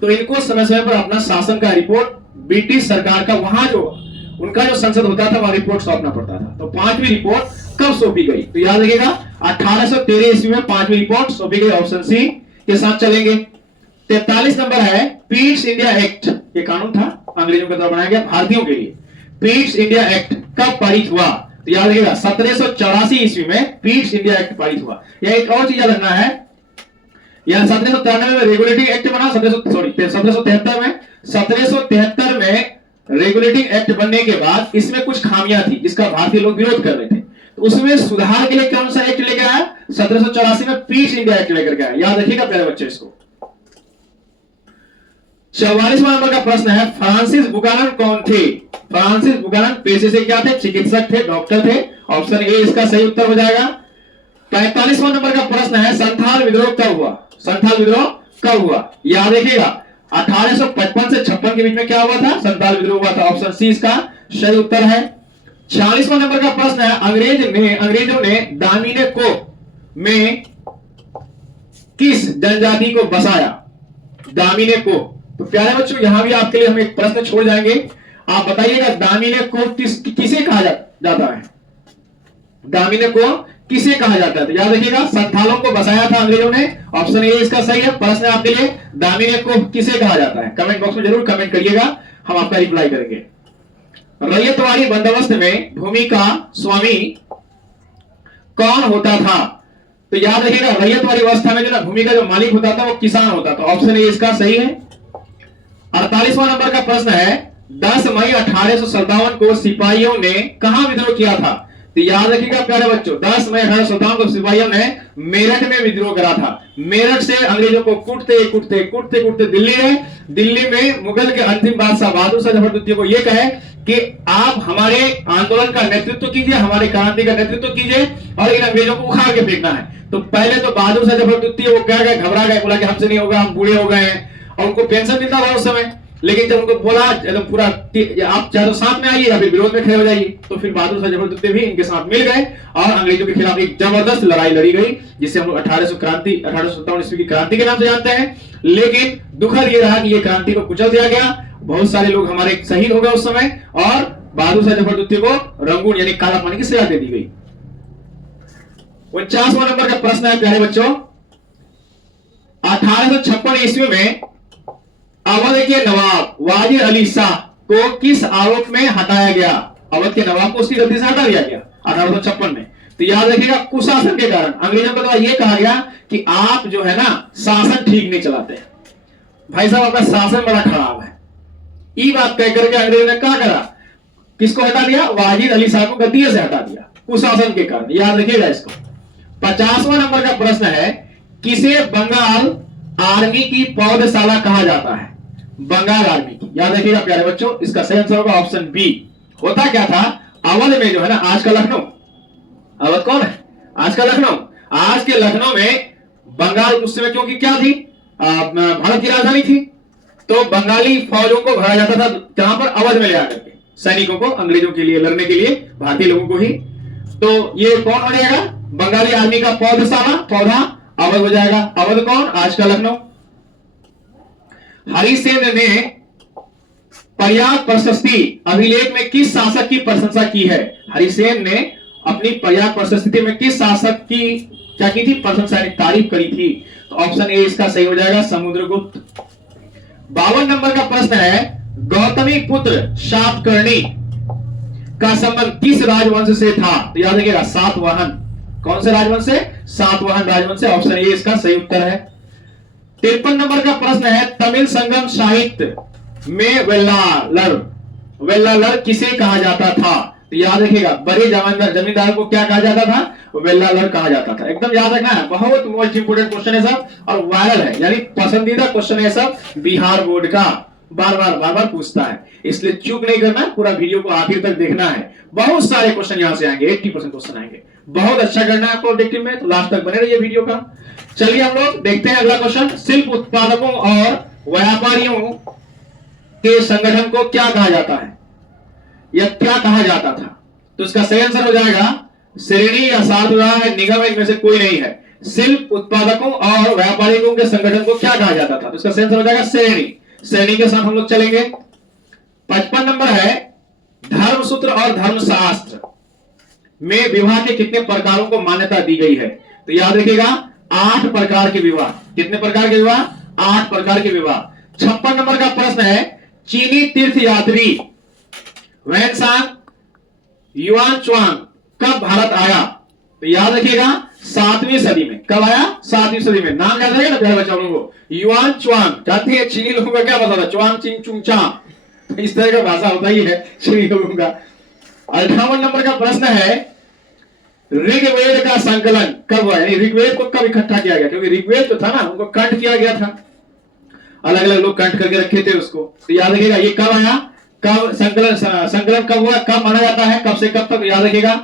तो इनको समय समय पर अपना शासन का रिपोर्ट ब्रिटिश सरकार का, वहां जो उनका जो संसद होता था वहां रिपोर्ट सौंपना पड़ता था। तो 5वीं रिपोर्ट कब सौंपी गई? तो याद रखिएगा, 1813 ईस्वी में 5वीं रिपोर्ट सौंपी गई। ऑप्शन सी के साथ चलेंगे। 43 नंबर है, पीट्स इंडिया एक्ट, ये कानून था अंग्रेजों के द्वारा बनाया गया भारतीयों के लिए। पीट्स इंडिया एक्ट कब पारित हुआ? तो याद रखिएगा, 1784 ईस्वी में पीट्स इंडिया एक्ट पारित हुआ। यह एक और चीज याद रखना है, यह 1793 में रेगुलेटिंग एक्ट बना, 1773 में रेगुलेटिंग एक्ट बनने के बाद इसमें कुछ खामियां थी जिसका भारतीय लोग विरोध कर रहे थे, तो उसमें सुधार के लिए कौन सा एक्ट लेकर आया? 1784 में पीट्स इंडिया एक्ट लेकर के आया। याद रखिएगा प्यारे बच्चे इसको। 44वां नंबर का प्रश्न है, फ्रांसिस बुकानन कौन थे? फ्रांसिस बुकानन पेशे से क्या थे? चिकित्सक थे, डॉक्टर थे। ऑप्शन ए इसका सही उत्तर हो जाएगा। 45वां नंबर का प्रश्न है, संथाल विद्रोह कब हुआ? संथाल विद्रोह कब हुआ? याद रखिएगा, 1855 से 56 के बीच में क्या हुआ था? संथाल विद्रोह हुआ था। ऑप्शन सी इसका सही उत्तर है। 46वां नंबर का प्रश्न है, अंग्रेजों ने दामिने को में किस जनजाति को बसाया? दामिने को, तो प्यारे बच्चों यहां भी आपके लिए हम एक प्रश्न छोड़ जाएंगे, आप बताइएगा दामिने को किसे कहा जाता है, दामिने को किसे कहा जाता है। तो याद रखिएगा संथालों को बसाया था अंग्रेजों ने, ऑप्शन ए इसका सही है। प्रश्न आपके लिए दामिने को किसे कहा जाता है, कमेंट बॉक्स में जरूर कमेंट करिएगा, हम आपका रिप्लाई करेंगे। रैयतवाड़ी बंदोबस्त में भूमि का स्वामी कौन होता था। तो याद रखिएगा रैयतवाड़ी व्यवस्था में जो ना भूमि का जो मालिक होता था वो किसान होता था, ऑप्शन ए इसका सही है। 48वां नंबर का प्रश्न है 10 मई 1857 को सिपाहियों ने कहां विद्रोह किया था। तो याद रखिएगा प्यारे बच्चों 10 मई 1857 को सिपाहियों ने मेरठ में विद्रोह करा था। मेरठ से अंग्रेजों को कूटते कूटते कूटते कूटते दिल्ली में मुगल के अंतिम बादशाह बहादुर शाह जफर द्वितीय को यह कहे कि आप हमारे आंदोलन का नेतृत्व कीजिए, हमारे क्रांति का नेतृत्व कीजिए और इन अंग्रेजों को उखाड़ के फेंकना है। तो पहले तो बहादुर शाह जफर द्वितीय वो क्या गए, घबरा गए, बोला कि हमसे नहीं होगा, हम बूढ़े हो गए हैं, और उनको पेंशन मिलता था उस समय। लेकिन जब उनको बोला एकदम पूरा आप चाहे तो साथ में आइए या फिर विरोध में खड़े हो जाइए, तो फिर बहादुर शाह जफर द्वितीय भी इनके साथ मिल गए और अंग्रेजों के खिलाफ एक जबरदस्त लड़ाई लड़ी गई, जिसे हम 1857 ईस्वी की क्रांति के नाम से जानते हैं। लेकिन दुखद ये रहा कि ये क्रांति को कुचल दिया गया, बहुत सारे लोग हमारे शहीद हो गए उस समय और बहादुर शाह जफर द्वितीय को रंगून यानी काला पानी की सजा दे दी गई। 49वां नंबर का प्रश्न है प्यारे बच्चों, 1856 ईस्वी में अवध के नवाब वाजिद अली शाह को किस आरोप में हटाया गया। अवध के नवाब को उसकी गद्दी से हटा दिया गया 1856 में। तो याद रखिएगा कुशासन के कारण अंग्रेजों को यह कहा गया कि आप जो है ना शासन ठीक नहीं चलाते, भाई साहब आपका शासन बड़ा खराब है। ये बात कह करके अंग्रेजों ने क्या करा, किसको हटा दिया, वाजिद अली शाह को गद्दी से हटा दिया कुशासन के कारण, याद रखिएगा इसको। 50वां नंबर का प्रश्न है किसे बंगाल आर्मी की पौधशाला कहा जाता है, बंगाल आर्मी की, याद रखिएगा प्यारे बच्चों इसका सही आंसर होगा ऑप्शन बी। होता क्या था अवध में जो है ना आज का लखनऊ, अवध कौन है आज का लखनऊ, आज के लखनऊ में बंगाल उस समय क्योंकि क्या थी भारत की राजधानी थी, तो बंगाली फौजों को भरा जाता था जहां पर अवध में ले आकर के सैनिकों को, अंग्रेजों के लिए लड़ने के लिए भारतीय लोगों को ही। तो ये कौन हो जाएगा बंगाली आर्मी का पौधशाला, पौधा अवध हो जाएगा। अवध कौन आज का लखनऊ। हरिसेन ने प्रयाग प्रशस्ति अभिलेख में किस शासक की प्रशंसा की है। हरिसेन ने अपनी प्रयाग प्रशस्ति में किस शासक की क्या की थी, प्रशंसा यानी तारीफ करी थी। तो ऑप्शन ए इसका सही हो जाएगा समुद्रगुप्त। 52 नंबर का प्रश्न है गौतमी पुत्र शातकर्णी का संबंध किस राजवंश से था। तो याद रखिएगा सातवाहन, कौन से राजवंश से, सातवाहन राजवंश से, ऑप्शन ए इसका सही उत्तर है। 53 नंबर का प्रश्न है तमिल संगम साहित्य में वेल्लालर किसे कहा जाता था। तो याद रखिएगा बड़े जमींदार को क्या कहा जाता था, वेल्लालर कहा जाता था। एकदम याद रखना है, बहुत मोस्ट इंपोर्टेंट क्वेश्चन है सब और वायरल है, यानी पसंदीदा क्वेश्चन है सब बिहार बोर्ड का, बार बार पूछता है, इसलिए चूक नहीं करना, पूरा वीडियो को आखिर तक देखना है। बहुत सारे क्वेश्चन यहां से आएंगे, 80% क्वेश्चन आएंगे, बहुत अच्छा करना है आपको ऑब्जेक्टिव में, तो लास्ट तक बने रहिए वीडियो का। चलिए हम लोग देखते हैं अगला क्वेश्चन, शिल्प उत्पादकों और व्यापारियों के संगठन को क्या कहा जाता है या क्या कहा जाता था। तो इसका सही आंसर हो जाएगा श्रेणी या सार्वजनिक है, निगम इनमें से कोई नहीं है। शिल्प उत्पादकों और व्यापारियों के संगठन को क्या कहा जाता था, तो इसका सही आंसर हो जाएगा श्रेणी। श्रेणी के साथ हम लोग चलेंगे। 55 नंबर है धर्मसूत्र और धर्मशास्त्र में विवाह के कितने प्रकारों को मान्यता दी गई है। तो याद रखिएगा 8 प्रकार के विवाह, कितने प्रकार के विवाह, 8 प्रकार के विवाह। 56 नंबर का प्रश्न है चीनी तीर्थ यात्री वैनसांग युआन च्वांग कब भारत आया। तो याद रखिएगा 7वीं सदी में, कब आया, 7वीं सदी में। नाम याद रखेगा ना प्यारे बच्चों को, युआन च्वांग, जानते हैं चीनी लोगों का क्या भाषा था, च्वांग चिंग चुंग चा, इस तरह का भाषा होता ही है चीनी लोगों का। 58 नंबर का प्रश्न है ऋग्वेद का संकलन कब हुआ, यानी ऋग्वेद को कब इकट्ठा किया गया, क्योंकि ऋग्वेद जो था ना उनको कंठ किया गया था, अलग अलग लोग कंठ करके रखे थे उसको। तो याद रखिएगा ये कब आया, कब संकलन कब हुआ, कब माना जाता है, कब से कब तक, याद रखिएगा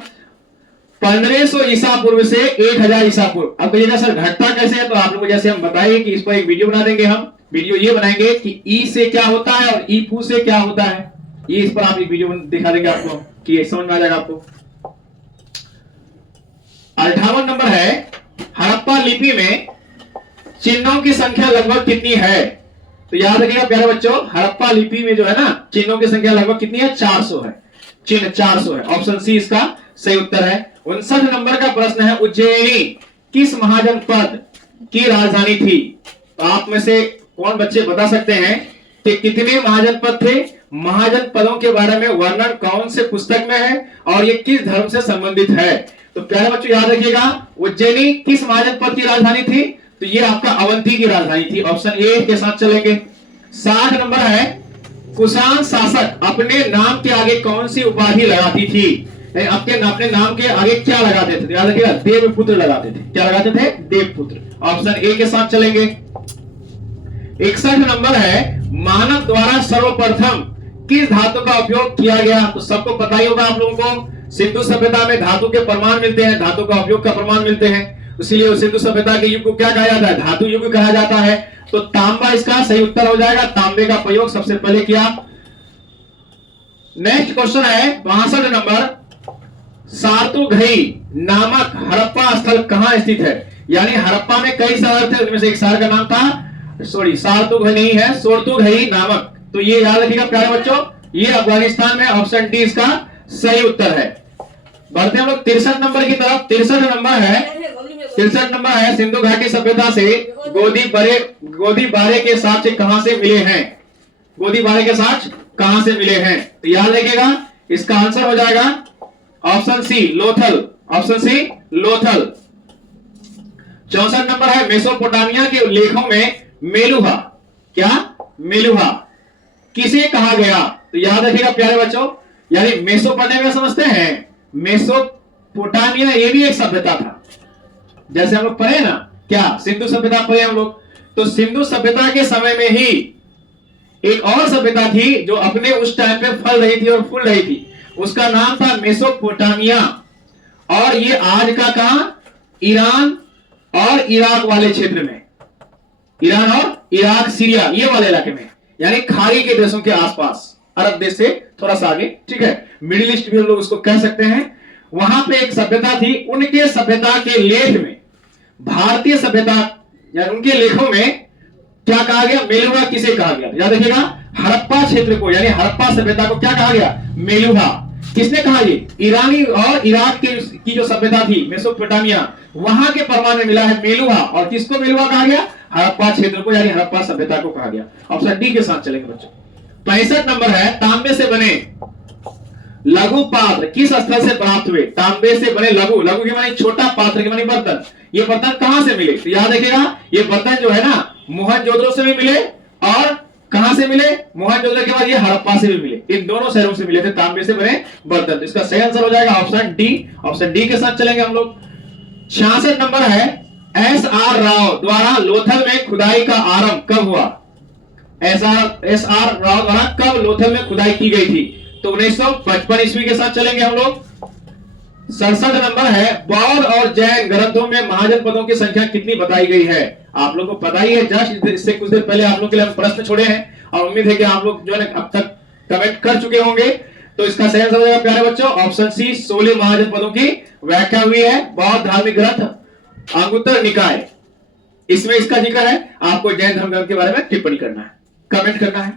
1500 ईसा पूर्व से 1000 ईसा पूर्व। अब कहिएगा सर घटता कैसे है, तो आप लोगों को जैसे हम बताएंगे कि इस पर एक वीडियो बना देंगे हम, वीडियो ये बनाएंगे कि ई से क्या होता है और ई फू से क्या होता है, ये इस पर आप एक वीडियो दिखा देंगे आपको कि समझ में आ जाएगा आपको। 58 नंबर है हड़प्पा लिपि में चिन्हों की संख्या लगभग कितनी है। तो याद रखिएगा प्यारे बच्चों, हड़प्पा लिपि में जो है ना चिन्हों की संख्या लगभग कितनी है? 400 है। चिन्ह 400 है। ऑप्शन सी इसका सही उत्तर है। 59 नंबर का प्रश्न है, उज्जैनी किस महाजनपद की राजधानी थी? तो आप में से कौन बच्चे बता सकते हैं कि कितने महाजनपद थे? महाजनपदों के बारे में वर्णन कौन से पुस्तक में है और ये किस धर्म से संबंधित है? तो प्यारे बच्चों याद रखिएगा, उज्जैनी किस महाजनपद की राजधानी थी? तो ये आपका अवंती की राजधानी थी। ऑप्शन ए के साथ चलेंगे। 60 नंबर है, कुषाण शासक अपने नाम के आगे कौन सी उपाधि लगाती थी? अपने नाम के आगे क्या लगाते थे? याद रखिएगा, देवपुत्र लगाते थे। क्या लगाते थे? देवपुत्र। ऑप्शन ए के साथ चलेंगे। 61 नंबर है, मानव द्वारा सर्वप्रथम किस धातु का उपयोग किया गया? तो सबको पता ही होगा आप लोगों को, सिंधु सभ्यता में धातु के प्रमाण मिलते हैं, धातु का उपयोग का प्रमाण मिलते हैं, इसीलिए सिंधु सभ्यता के युग को क्या कहा जाता है? धातु युग कहा जाता है। तो तांबा इसका सही उत्तर हो जाएगा। तांबे का प्रयोग सबसे पहले किया। नेक्स्ट क्वेश्चन है 62 नंबर, सारतुघई नामक हड़प्पा स्थल कहां स्थित है? यानी हड़प्पा में कई शहर थे, उनमें से एक शहर का नाम था, सॉरी सारतुघई नहीं है, सोरतुघई नामक। तो ये याद रखिएगा प्यारे बच्चों, ये अफगानिस्तान में। ऑप्शन डी इसका सही उत्तर है। बढ़ते हैं हम लोग 63 नंबर की तरफ। 63 नंबर है, सिंधु घाटी सभ्यता से गोदी बारे के साक्ष्य कहां से मिले हैं? गोदी बारे के साक्ष्य कहां से मिले हैं? तो याद रखिएगा, इसका आंसर हो जाएगा option C Lothal. Option C Lothal. 64 number है, मेसोपोटामिया के लेखों में मेलुहा, क्या? मेलुहा किसे कहा गया? तो याद रखिएगा प्यारे बच्चों, यानी मेसोपोटामिया समझते हैं, मेसोपोटामिया ये भी एक सभ्यता था। जैसे हम लोग पढ़े ना, क्या सिंधु सभ्यता पढ़े हम लोग, तो सिंधु सभ्यता के समय में ही एक और सभ्यता थी जो अपने उस टाइम पे फल रही थी और फूल रही थी, उसका नाम था मेसोपोटामिया। और ये आज का कहां? ईरान और इराक वाले क्षेत्र में, ईरान और इराक, सीरिया, ये वाले इलाके में, यानी खाड़ी के देशों के आसपास, अरब देश से थोड़ा सा आगे, ठीक है, मिडिल ईस्ट भी हम लोग उसको कह सकते हैं। वहां पे एक सभ्यता थी, उनके सभ्यता के लेख में भारतीय सभ्यता या उनके लेखों में क्या कहा गया? मेलुहा किसे कहा गया? याद रखिएगा, हड़प्पा क्षेत्र को, यानी हड़प्पा सभ्यता को क्या कहा गया? मेलुहा। किसने कहा? ये ईरानी और इराक की जो सभ्यता थी मेसोपोटामिया, वहां के प्रमाण में मिला है मेलुहा। और किसको मेलुहा कहा गया? हड़प्पा क्षेत्र को, यानी हड़प्पा सभ्यता को कहा गया। ऑप्शन डी के साथ चलेंगे बच्चों। 65 नंबर है, तांबे से बने लघु पात्र किस स्थल से प्राप्त हुए? तांबे से बने लघु, लघु के मानी छोटा, पात्र के मानी बर्तन। ये बर्तन कहां से मिले? तो याद रखिएगा, ये बर्तन जो है ना मोहनजोदड़ो से भी मिले और कहां से मिले? मोहनजोदड़ो के बाद ये हड़प्पा से भी मिले, इन दोनों शहरों से मिले थे तांबे से बने बर्तन। इसका सही आंसर हो जाएगा ऑप्शन डी। ऑप्शन डी के साथ चलेंगे हम लोग। 66 नंबर है, एस.आर. राव द्वारा लोथल में खुदाई का आरंभ कब हुआ? एस.आर. राव द्वारा कब लोथल में खुदाई की गई थी? तो 1955 ईस्वी के साथ चलेंगे हम लोग। 67 नंबर है, बौद्ध और जैन ग्रंथों में महाजनपदों की संख्या कितनी बताई गई है? आप लोगों को पता ही है, जस्ट इससे कुछ देर पहले आप लोग के लिए हम प्रश्न छोड़े हैं और उम्मीद है कि आप लोग जो है अब तक कमेंट कर चुके होंगे। तो इसका सही आंसर हो जाएगा प्यारे बच्चों ऑप्शन सी, 16 महाजनपदों की व्याख्या हुई है। बौद्ध धार्मिक ग्रंथ अंगुत्तर निकाय, इसमें इसका जिक्र है। आपको जैन धर्म ग्रंथ के बारे में टिप्पणी करना है, कमेंट करना है।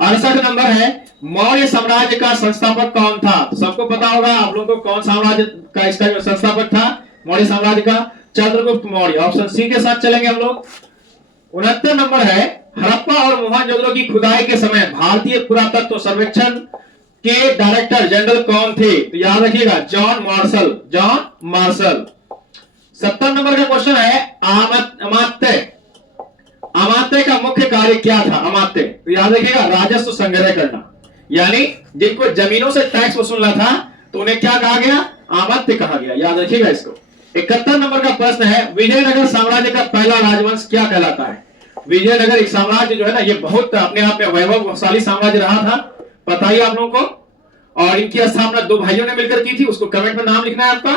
68 नंबर है, मौर्य साम्राज्य का संस्थापक कौन था? तो सबको पता होगा आप लोगों को कौन साम्राज्य का इसका जो संस्थापक था मौर्य साम्राज्य का? चंद्रगुप्त मौर्य। ऑप्शन सी के साथ चलेंगे हम लोग। 69 नंबर है, हड़प्पा और मोहनजोदड़ो की खुदाई के समय भारतीय पुरातत्व सर्वेक्षण के डायरेक्टर जनरल कौन थे? तो याद रखिएगा, John Marshall. John Marshall. 70 number का क्वेश्चन है, अमात्य, अमात्य का मुख्य कार्य क्या था? अमात्य, तो याद रखिएगा, राजस्व संग्रह करना, यानी जिनको जमीनों से टैक्स वसूलना था तो उन्हें क्या कहा गया? अमात्य कहा गया। याद रखिएगा इसको। 71 नंबर का प्रश्न है, विजयनगर साम्राज्य का पहला राजवंश क्या कहलाता है? विजयनगर एक साम्राज्य जो है ना, ये बहुत अपने आप में वैभवशाली साम्राज्य रहा था, पता ही आप लोगों को। और इनकी स्थापना 2 भाइयों ने मिलकर की थी, उसको कमेंट में नाम लिखना है आपका।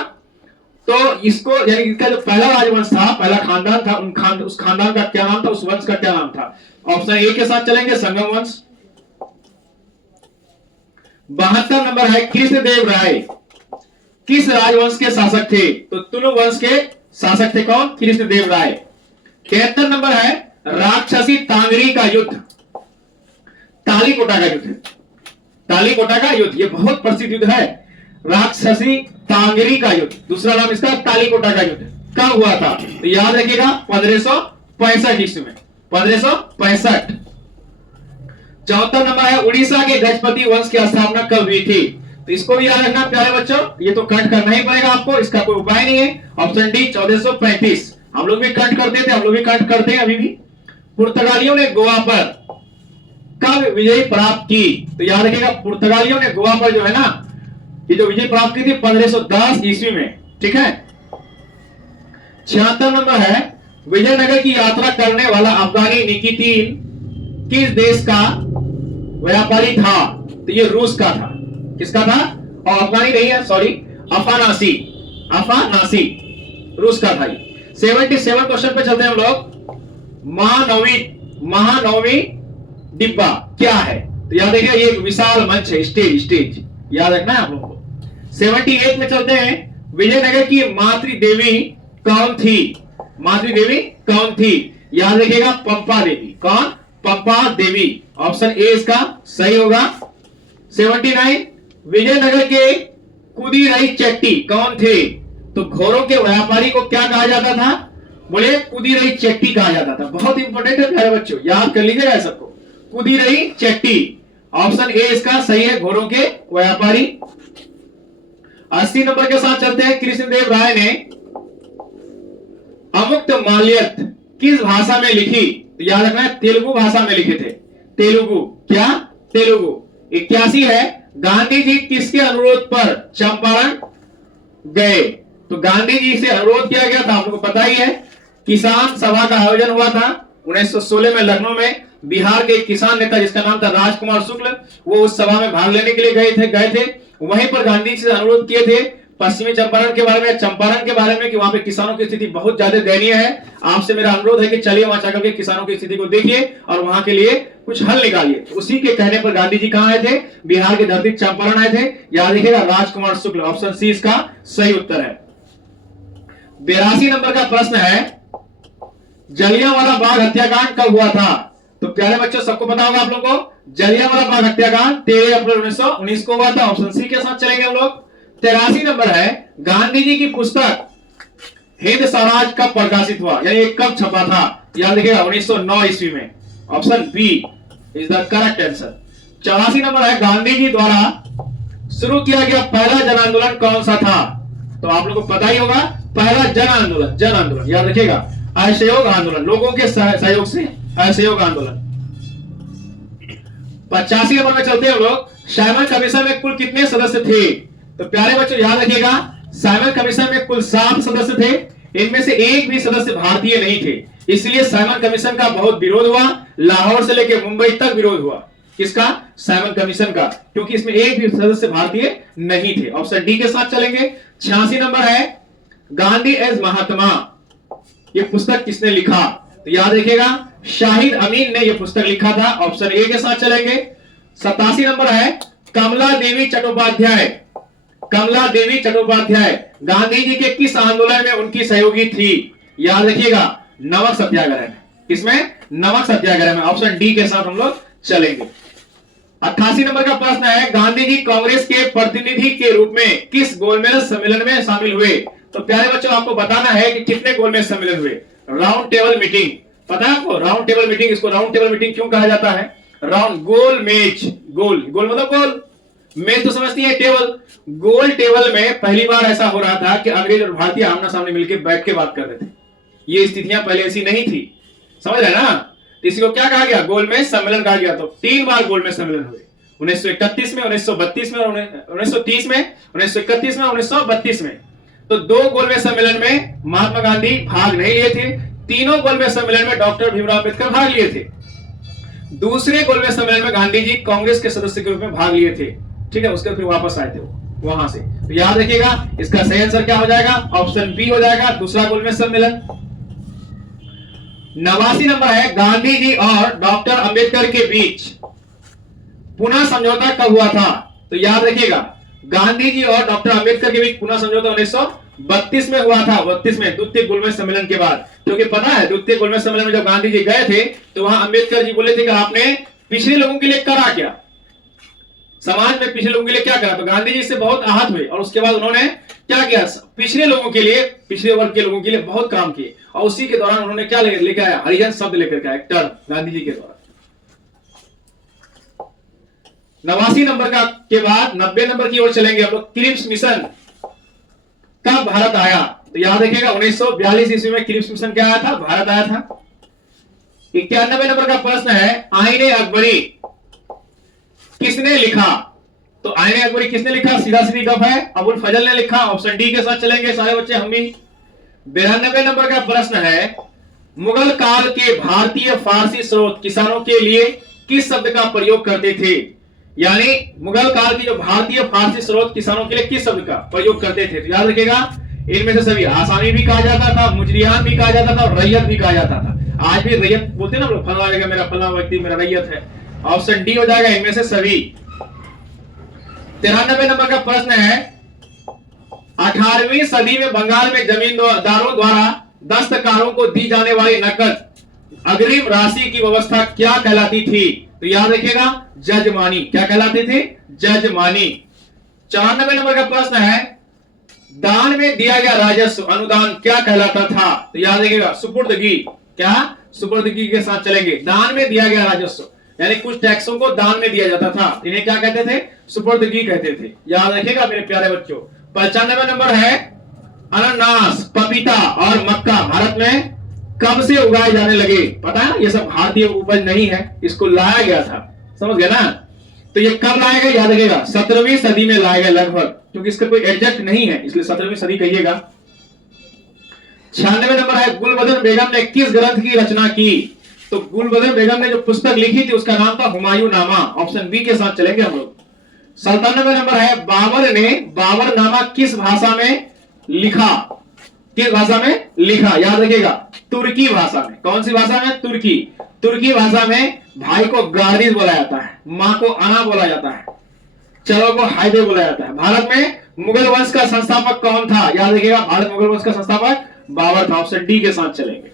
तो इसको, यानी इनका जो पहला राजवंश था, पहला खानदान था, उस खानदान का क्या नाम था? उस वंश का क्या नाम था? ऑप्शन ए के साथ चलेंगे, संगम वंश। 72 नंबर है, कृष्णदेव राय किस राजवंश के शासक थे? तो तुलु वंश के शासक थे। कौन? कृष्णदेव राय। 73 नंबर है, राक्षसी तांगरी का युद्ध, तालीकोटा का युद्ध, तालीकोटा का युद्ध, ये बहुत प्रसिद्ध युद्ध है, राक्षसी तांगरी का युद्ध, दूसरा नाम इसका तालीकोटा का युद्ध, कब हुआ था? तो याद रखिएगा 1565 ईस्वी में, 1565। चौथा नंबर है उड़ीसा के गजपति वंश की स्थापना कब हुई थी? तो इसको भी याद रखना प्यारे बच्चों, ये तो कट करना ही पड़ेगा आपको, इसका कोई उपाय नहीं है। Option D 1435। हम लोग भी कट करते थे, हम लोग भी कट करते हैं अभी भी। पुर्तगालियों ने गोवा पर कब विजय प्राप्त की? तो याद रखिएगा पुर्तगालियों ने गोवा पर जो है ना, ये जो विजय प्राप्त की थी 1510 ईस्वी में, ठीक है। 76 नंबर है विजयनगर की यात्रा करने वाला अफगानी निकितीन किस देश का व्यापारी था? तो ये रूस का था। किसका था? और अफगानी नहीं है, सॉरी, अफानासी, अफानासी रूस का था। 77 क्वेश्चन पे चलते हैं हम लोग। महानवमी डिब्बा क्या है? तो याद रखिए ये एक विशाल मंच है, स्टेज याद रखना है आप लोगों को। 78 में चलते हैं। विजयनगर की मातृदेवी कौन थी? मातृदेवी कौन थी? याद रखिएगा पंपा देवी। कौन? पंपा देवी। ऑप्शन ए इसका सही होगा। 79 विजयनगर के कुदीरई चेट्टी कौन थे? तो घोड़ों के व्यापारी को क्या कहा जाता था? बोले कुदीरई चेट्टी कहा जाता था। बहुत इंपॉर्टेंट है प्यारे बच्चों, याद कर लीजिएगा सबको। कुदीरई चेट्टी, ऑप्शन ए इसका सही है, घोड़ों के व्यापारी। 80 नंबर के साथ चलते हैं। कृष्णदेव राय ने अमुक्त माल्यत किस भाषा में लिखी? तो याद रखना है तेलुगु भाषा में लिखे थे। तेलुगु, क्या? तेलुगु। 81 है गांधी जी किसके अनुरोध पर चंपारण गए? तो गांधी जी से अनुरोध किया गया था, आप लोगों को पता ही है। किसान सभा का आयोजन हुआ था 1916 में लखनऊ में। बिहार के एक किसान नेता जिसका नाम था राजकुमार शुक्ल, वो उस सभा में भाग लेने के लिए गए थे। वहीं पर गांधी जी से अनुरोध किए थे पश्चिमी चंपारण के बारे में, चंपारण के बारे में, कि वहां पे किसानों की स्थिति बहुत ज्यादा दयनीय है। आपसे मेरा अनुरोध है कि चलिए वहां जाकर के किसानों की स्थिति को देखिए और वहां के लिए कुछ हल निकालिए। उसी के कहने पर गांधी जी कहां आए थे? बिहार की धरती चंपारण आए थे। याद रखिएगा राजकुमार शुक्ल, ऑप्शन सी इसका सही उत्तर है। 82 नंबर का प्रश्न है जलियांवाला बाग हत्याकांड कब हुआ था? तो प्यारे बच्चों सबको पता होगा आप लोगों को, जलियांवाला बाग हत्याकांड 13 अप्रैल 1919 को हुआ था। ऑप्शन सी के साथ चलेंगे हम लोग। 83 नंबर है गांधी जी की पुस्तक हिंद स्वराज कब प्रकाशित हुआ, यानी कब छपा था? याद रखिएगा 1909 ईस्वी में। Option B is the correct answer. 84 number है गांधी जी द्वारा शुरू किया गया पहला जन आंदोलन कौन सा था? तो आप लोगों को पता ही होगा, पहला जन आंदोलन याद रखिएगा असहयोग आंदोलन, लोगों के सहयोग से असहयोग आंदोलन। 85 नंबर में चलते हैं हम लोग। साइमन कमीशन में कुल कितने सदस्य थे? तो प्यारे बच्चों याद रखिएगा साइमन कमीशन में कुल 7 सदस्य थे। इनमें से एक भी सदस्य भारतीय नहीं थे, इसलिए साइमन कमीशन का बहुत विरोध हुआ। लाहौर से लेकर मुंबई तक विरोध हुआ। किसका? साइमन कमीशन का, क्योंकि इसमें एक भी सदस्य भारतीय नहीं थे। ऑप्शन डी के साथ चलेंगे। 86 नंबर है गांधी एज महात्मा, ये पुस्तक किसने लिखा? तो याद रखिएगा शाहिद अमीन ने यह पुस्तक लिखा था। ऑप्शन ए के साथ चलेंगे। 87 नंबर है कमला देवी चट्टोपाध्याय, कमला देवी चट्टोपाध्याय गांधी जी के किस आंदोलन में उनकी सहयोगी थी? याद रखिएगा नमक सत्याग्रह में। किसमें? नमक सत्याग्रह में। ऑप्शन डी के साथ हम लोग चलेंगे। 88 नंबर का प्रश्न है गांधी जी कांग्रेस के प्रतिनिधि के रूप में किस गोलमेज सम्मेलन में शामिल हुए? तो प्यारे बच्चों आपको बताना है कि कितने गोलमेज सम्मेलन हुए। राउंड टेबल मीटिंग, पता है आपको राउंड टेबल मीटिंग? इसको राउंड टेबल मीटिंग क्यों कहा जाता है? राउंड गोल मेज, गोल मतलब गोल, मेज तो समझती है टेबल। गोल टेबल में पहली बार ऐसा हो रहा था कि अंग्रेज और भारतीय आमना सामने मिलकर बैठ के बात कर रहे थे। ये स्थितियां पहले ऐसी नहीं थी, समझ रहे ना? इसी को क्या कहा गया? गोलमेज सम्मेलन कहा गया। तो 3 बार गोलमेज सम्मेलन हुए, 1931 में, 1932 में और 1930 में, 1931 में, 1932 में। तो 2 गोलमेज सम्मेलन में महात्मा गांधी भाग नहीं लिए थे। तीनों गोलमेज सम्मेलन में डॉक्टर भीमराव अंबेडकर भाग लिए थे। दूसरे गोलमेज सम्मेलन में गांधी जी कांग्रेस के सदस्य के रूप में भाग लिए थे, ठीक है। उसके फिर वापस आए थे वहां से। तो याद रखिएगा इसका सही आंसर क्या हो जाएगा? ऑप्शन बी हो जाएगा, दूसरा गोलमेज सम्मेलन। 89 नंबर है गांधी जी और डॉक्टर अंबेडकर के बीच पुनः समझौता कब हुआ था? तो याद रखिएगा गांधी जी और डॉक्टर अंबेडकर के बीच पुनः समझौता 32 में हुआ था, 32 में द्वितीय गोलमेज सम्मेलन के बाद। क्योंकि पता है द्वितीय गोलमेज सम्मेलन में जब गांधी जी गए थे तो वहां अंबेडकर जी बोले थे कि आपने पिछड़े लोगों के लिए करा क्या, समाज में पिछड़े लोगों के लिए क्या करा। तो गांधी जी से बहुत आहत हुए और उसके बाद उन्होंने क्या किया, पिछड़े लोगों के लिए, पिछड़े वर्ग के लोगों के लिए बहुत काम किए। और उसी के दौरान उन्होंने क्या लेकर आया, हरिजन शब्द लेकर के आया, एक टर्म गांधी जी के द्वारा। 89 नंबर का के बाद 90 नंबर की ओर चलेंगे हम लोग। क्रिप्स मिशन कब भारत आया, तो याद रखिएगा 1942 ईस्वी में क्रिप्स मिशन क्या आया था, भारत आया था। 91 नंबर का प्रश्न है, आईने अकबरी किसने लिखा, तो आईने अकबरी किसने लिखा, सीधा सीधी गप है, अबुल फजल ने लिखा। ऑप्शन डी के साथ चलेंगे सारे बच्चे, हम भी। 92 नंबर का प्रश्न है, मुगल काल के भारतीय फारसी स्रोत किसानों के लिए किस शब्द का प्रयोग करते थे, यानी मुगल काल की जो भारतीय फारसी स्रोत किसानों के लिए किस शब्द का प्रयोग करते थे। तो याद रखिएगा इनमें से सभी, आसामी भी कहा जाता था, मुजरियान भी कहा जाता था और रैयत भी कहा जाता था। आज भी रैयत बोलते हैं ना लोग, फला जगह मेरा फला व्यक्ति मेरा रैयत है। ऑप्शन डी हो जाएगा इनमें से सभी। 93 नंबर का प्रश्न है, 18वीं सदी में बंगाल में जमींदारों द्वारा दस्तकारों को दी जाने वाली नकद अग्रिम राशि की व्यवस्था क्या कहलाती थी, तो याद रखिएगा जजमानी। क्या कहलाती थी, जजमानी। 94 नंबर का प्रश्न है, दान में दिया गया राजस्व अनुदान क्या कहलाता था, तो याद रखिएगा सुपुर्दगी। क्या, सुपुर्दगी के साथ चलेंगे। दान में दिया गया राजस्व यानी कुछ टैक्सों को दान में दिया जाता था, इन्हें क्या कहते थे, सुपुर्दगी कहते थे। याद रखिएगा मेरे प्यारे बच्चों। 95 नंबर है, अनानास, पपीता और मक्का भारत में कब से उगाए जाने लगे। पता है ना ये सब भारतीय उपज नहीं है, इसको लाया गया था, समझ गए ना। तो ये कब लाया गया, याद रखिएगा 17वीं सदी में लाया गया लगभग, क्योंकि इसका कोई एग्जैक्ट नहीं है इसलिए 17वीं सदी कहिएगा। 96 नंबर है, गुलबदन बेगम ने किस ग्रंथ की रचना की, तो गुलबदन बेगम ने जो पुस्तक लिखी थी उसका नाम था हुमायूं नामा। ऑप्शन बी के साथ चलेंगे हम लोग। 97 नंबर है, बाबर ने बाबरनामा किस भाषा में लिखा, किस भाषा में लिखा, याद रखिएगा तुर्की भाषा में। कौन सी भाषा में, तुर्की। तुर्की भाषा में भाई को गार्दिस बोला जाता है, मां को आना बोला जाता है, चलो को हाइदे बोला जाता है। भारत में मुगल वंश का संस्थापक कौन था, याद रखिएगा भारत मुगल वंश का संस्थापक बाबर था। ऑप्शन डी के साथ चलेंगे।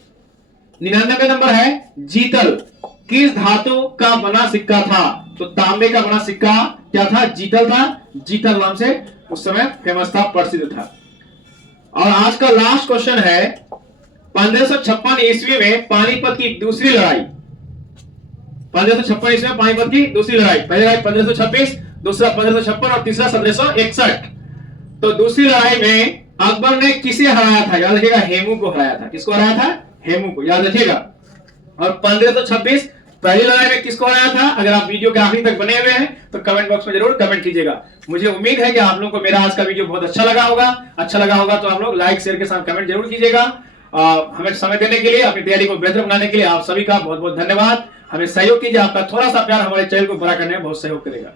99 नंबर है, जीतल किस धातु का बना सिक्का था, तो तांबे का बना सिक्का क्या था, जीतल था। जीतल नाम से उस समय फेमस था, प्रसिद्ध था। और आज का लास्ट क्वेश्चन है, 1556 ईस्वी में पानीपत की दूसरी लड़ाई, 1556 ईस्वी में पानीपत की दूसरी लड़ाई, पहली लड़ाई 1526, दूसरा 1556 और तीसरा 1761। तो दूसरी लड़ाई में अकबर ने किसे हराया था, याद रखिएगा हेमू को हराया था। किसको हराया था, हेमू को, याद रखिएगा। और 1526 पहली लड़ाई में किसको हराया था, अगर आप वीडियो के आखिरी तक बने हुए हैं तो कमेंट बॉक्स में जरूर कमेंट कीजिएगा। मुझे उम्मीद है कि आप लोगों को मेरा आज का वीडियो बहुत अच्छा लगा होगा। अच्छा लगा होगा तो आप लोग लाइक शेयर के साथ कमेंट जरूर कीजिएगा। हमें समय देने के लिए, अपनी तैयारी को बेहतर बनाने के लिए आप सभी का बहुत बहुत धन्यवाद। हमें सहयोग कीजिए, आपका थोड़ा सा प्यार हमारे चैनल को बड़ा करने में बहुत सहयोग करेगा।